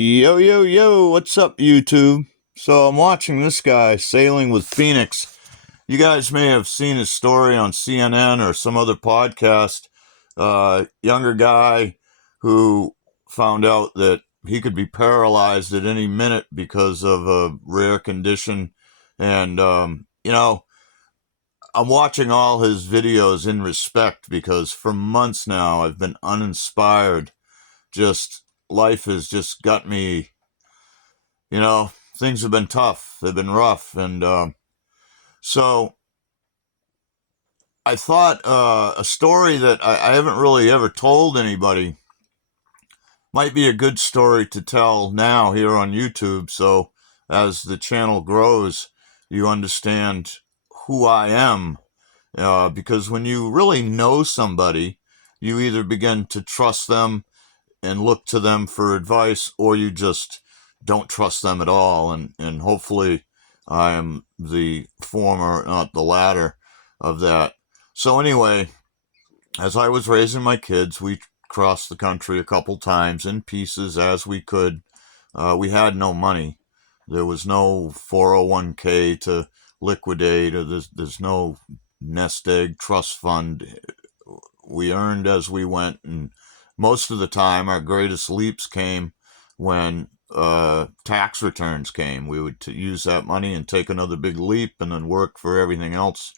Yo, yo, yo, what's up, YouTube? So I'm watching this guy sailing with Phoenix. You guys may have seen his story on CNN or some other podcast. Younger guy who found out that he could be paralyzed at any minute because of a rare condition. And, I'm watching all his videos in respect because for months now I've been uninspired. Just life has just got me, things have been tough. They've been rough. And so I thought a story that I haven't really ever told anybody might be a good story to tell now here on YouTube. So as the channel grows, you understand who I am. Because when you really know somebody, you either begin to trust them and look to them for advice, or you just don't trust them at all. And hopefully, I am the former, not the latter, of that. So, anyway, as I was raising my kids, we crossed the country a couple times in pieces as we could. We had no money. There was no 401k to liquidate, or there's no nest egg trust fund. We earned as we went, and most of the time, our greatest leaps came when tax returns came. We would use that money and take another big leap, and then work for everything else.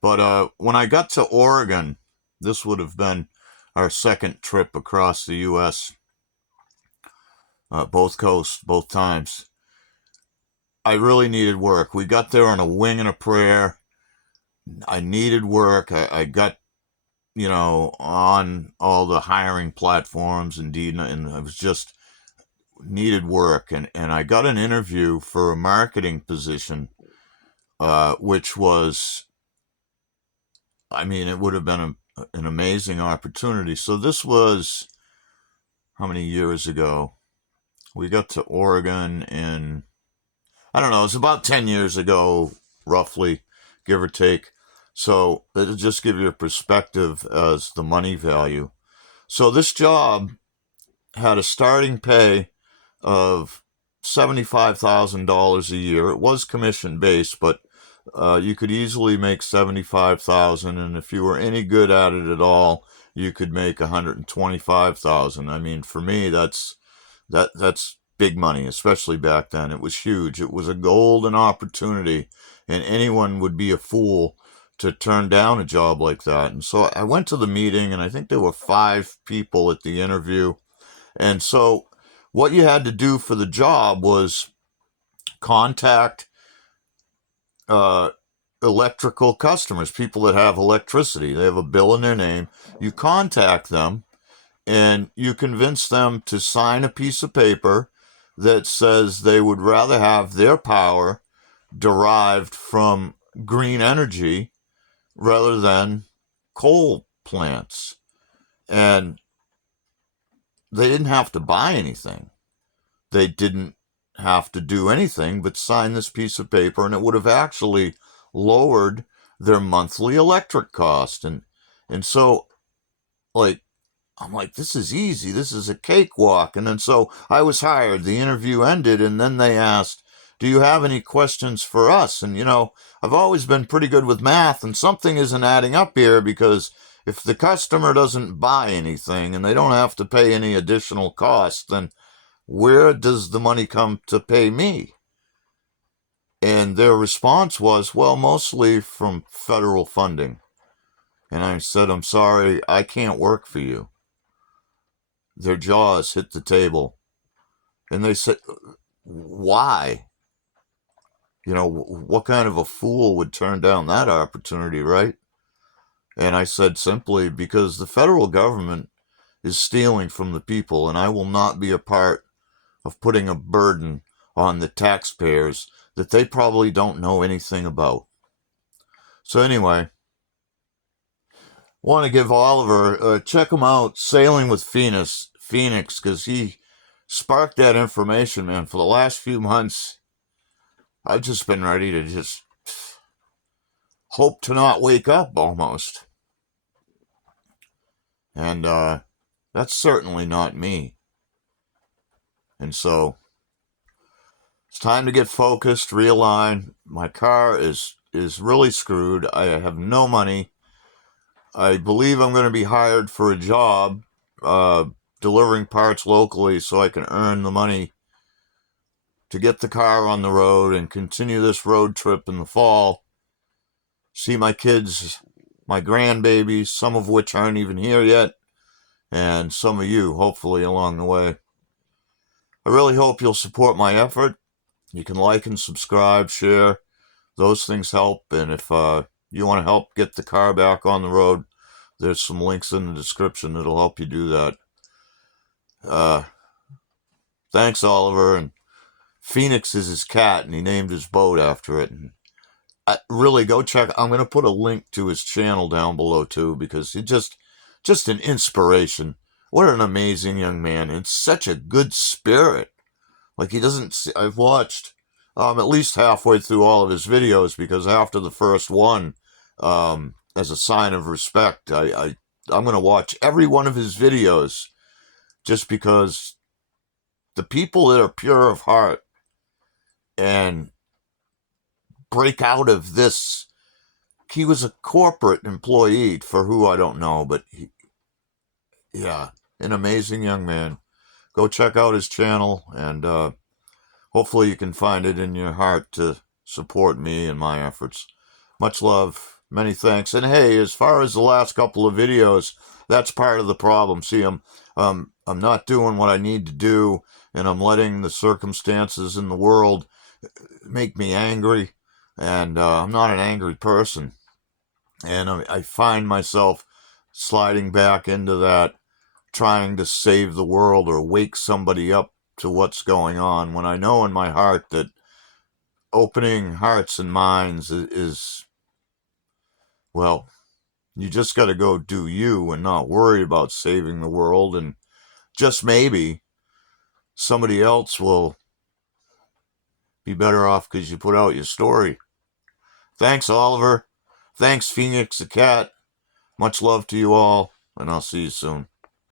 But when I got to Oregon, this would have been our second trip across the U.S., both coasts, both times. I really needed work. We got there on a wing and a prayer. I needed work. I got on all the hiring platforms, Indeed, and I was just needed work. And I got an interview for a marketing position, which was, I mean, it would have been an amazing opportunity. So this was how many years ago? We got to Oregon in, I don't know, it's about 10 years ago, roughly, give or take. So it'll just give you a perspective as the money value. So this job had a starting pay of $75,000 a year. It was commission based, but you could easily make 75,000, and if you were any good at it at all, you could make 125,000. I mean, for me, that's big money, especially back then. It was huge. It was a golden opportunity, and anyone would be a fool to turn down a job like that. And so I went to the meeting, and I think there were 5 people at the interview. And so what you had to do for the job was contact uh, electrical customers, people that have electricity. They have a bill in their name. You contact them and you convince them to sign a piece of paper that says they would rather have their power derived from green energy rather than coal plants. And they didn't have to buy anything. They didn't have to do anything but sign this piece of paper, and it would have actually lowered their monthly electric cost. And so, like, I'm like, this is easy. This is a cakewalk. And then so I was hired. The interview ended, and then they asked, do you have any questions for us? And, I've always been pretty good with math, and something isn't adding up here, because if the customer doesn't buy anything and they don't have to pay any additional cost, then where does the money come to pay me? And their response was, well, mostly from federal funding. And I said, I'm sorry, I can't work for you. Their jaws hit the table. And they said, why? What kind of a fool would turn down that opportunity, right? And I said simply, because the federal government is stealing from the people, and I will not be a part of putting a burden on the taxpayers that they probably don't know anything about. So anyway, want to give Oliver, check him out, Sailing with Phoenix, because he sparked that information, man. For the last few months, I've just been ready to just hope to not wake up almost. And that's certainly not me. And mind. So it's time to get focused, realign. My car is really screwed. I have no money. I believe I'm going to be hired for a job delivering parts locally so I can earn the money to get the car on the road and continue this road trip in the fall. See my kids, my grandbabies, some of which aren't even here yet, and some of you, hopefully, along the way. I really hope you'll support my effort. You can like and subscribe, share. Those things help. And if you want to help get the car back on the road, there's some links in the description that'll help you do that. Thanks, Oliver. And Phoenix is his cat, and he named his boat after it. And really, go check. I'm going to put a link to his channel down below, too, because he just an inspiration. What an amazing young man. And such a good spirit. Like, he doesn't... I've watched at least halfway through all of his videos, because after the first one, as a sign of respect, I'm going to watch every one of his videos, just because the people that are pure of heart and break out of this. He was a corporate employee, for who I don't know, but an amazing young man. Go check out his channel, and hopefully you can find it in your heart to support me and my efforts. Much love. Many thanks. And hey, as far as the last couple of videos, that's part of the problem. See, I'm not doing what I need to do, and I'm letting the circumstances in the world make me angry, and I'm not an angry person. And I find myself sliding back into that, trying to save the world or wake somebody up to what's going on, when I know in my heart that opening hearts and minds is well, you just got to go do you and not worry about saving the world, and just maybe somebody else will be better off because you put out your story. Thanks, Oliver. Thanks, Phoenix the cat. Much love to you all, and I'll see you soon.